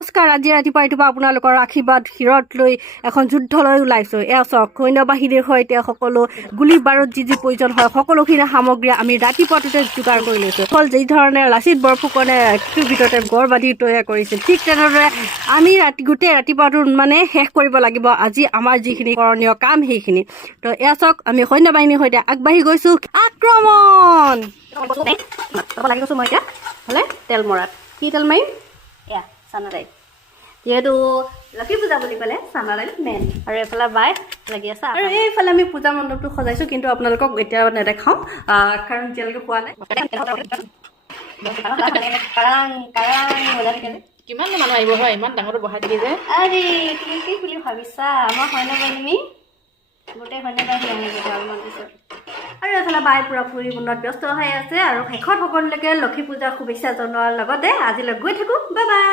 নমস্কাৰ, আজি ৰাতিপুৱা আপোনালোকৰ আশীৰ্বাদ শিৰত লৈ এখন যুদ্ধলৈ ওলাইছোঁ। এয়া চাওক, সৈন্য বাহিনীৰ সৈতে সকলো গুলি বাৰুদ যি প্ৰয়োজন হয় সকলোখিনি সামগ্ৰী আমি ৰাতিপুৱাটোতে যোগাৰ কৰি লৈছোঁ। অকল যি ধৰণে লাচিত বৰফুকনে ৰাতিটোৰ ভিতৰতে গড় বান্ধি তৈয়াৰ কৰিছিল, ঠিক তেনেদৰে আমি গোটেই ৰাতিপুৱাটো শেষ কৰিব লাগিব আজি আমাৰ যিখিনি কৰণীয় কাম সেইখিনি। তো এয়া চাওক, আমি সৈন্য বাহিনীৰ সৈতে আগবাঢ়ি গৈছোঁ। আক্ৰমণ লাগি গৈছোঁ মই এতিয়া হ'লে তেল মৰাত। কি তেল মাৰিম? এয়া চানা দাইল, যিহেতু লক্ষী পূজা বুলি ক'লে চানা দাইল মেইন। আৰু এইফালে বাই লাগি আছে। আৰু এইফালে আমি পূজা মণ্ডপটো সজাইছোঁ, কিন্তু আপোনালোকক এতিয়া নেদেখাওঁ কাৰণ এতিয়ালৈকে পোৱা নাই। কিমান মানুহ আহিব হয়, ইমান ডাঙৰটো বহাই দিলি যে। আৰে তুমি কি বুলি ভাবিছা? আমাৰ সৈন্য বাহিনী গোটেই সৈন্য বাহিনী আহিব মন দিছোঁ। আৰু এইফালে বাই পুৰা ফুৰি বনোৱাত ব্যস্ত হৈ আছে। আৰু শেষত সকলোলৈকে লক্ষী পূজাৰ শুভেচ্ছা জনোৱাৰ লগতে আজিলৈ গৈ থাকোঁ। Bye bye.